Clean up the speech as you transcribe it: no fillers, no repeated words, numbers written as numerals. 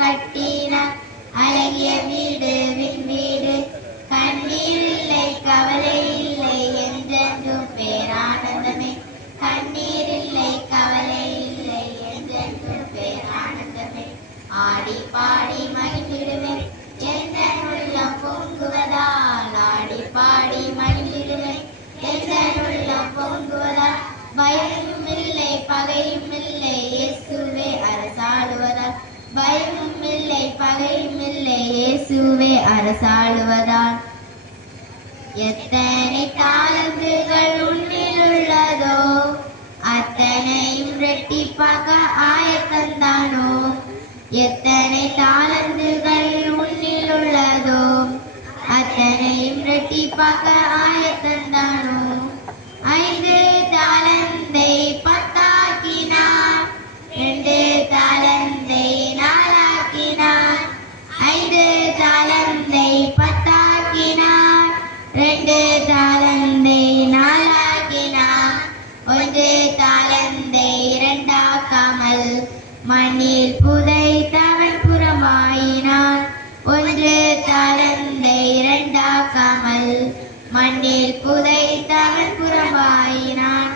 கட்டினார். அழகிய வீடு விண் வீடு, கண்ணீர் இல்லை கவலை இல்லை என்றென்றும் பேரானந்தமே. கண்ணீர் இல்லை கவலை இல்லை என்றென்றும் பேரானந்தமே. ஆடி பாடி மகிழ்ந்திடுவேன் எந்த உள்ளம் பொங்குவதால். ஆடி பாடி மகிழ்ந்திடுவேன் எந்த உள்ளம் பொங்குவதால். பயமும் இல்லை பகையும் இல்லை இயேசுவே அரசாளுவதால். பயமும் இல்லை பகையும் இல்லை இயேசுவே அரசாளுவதால். எத்தனை தாளந்துகள் உன்னில் உள்ளதோ அத்தனையும் இரட்டிப்பாக்க ஆயத்தந்தானோ. எத்தனை தாளந்துகள் உன்னில் உள்ளதோ அத்தனையும் இரட்டிப்பாக்க ஆயத்தந்தானோ. 5 தாலந்தை 10 ஆக்கினார், 2 தாலந்தை 4 ஆக்கினார். 5 தாலந்தை 10 ஆக்கினார், 2 தாலந்தை 4 ஆக்கினார். 1 தாலந்தை 2 ஆக்காமல் மண்ணில் புதைத்தவன் புறமாயினான். 1 தாலந்தை 2 ஆக்காமல் மண்ணில் புதைத்தவன் புறமாயினான்.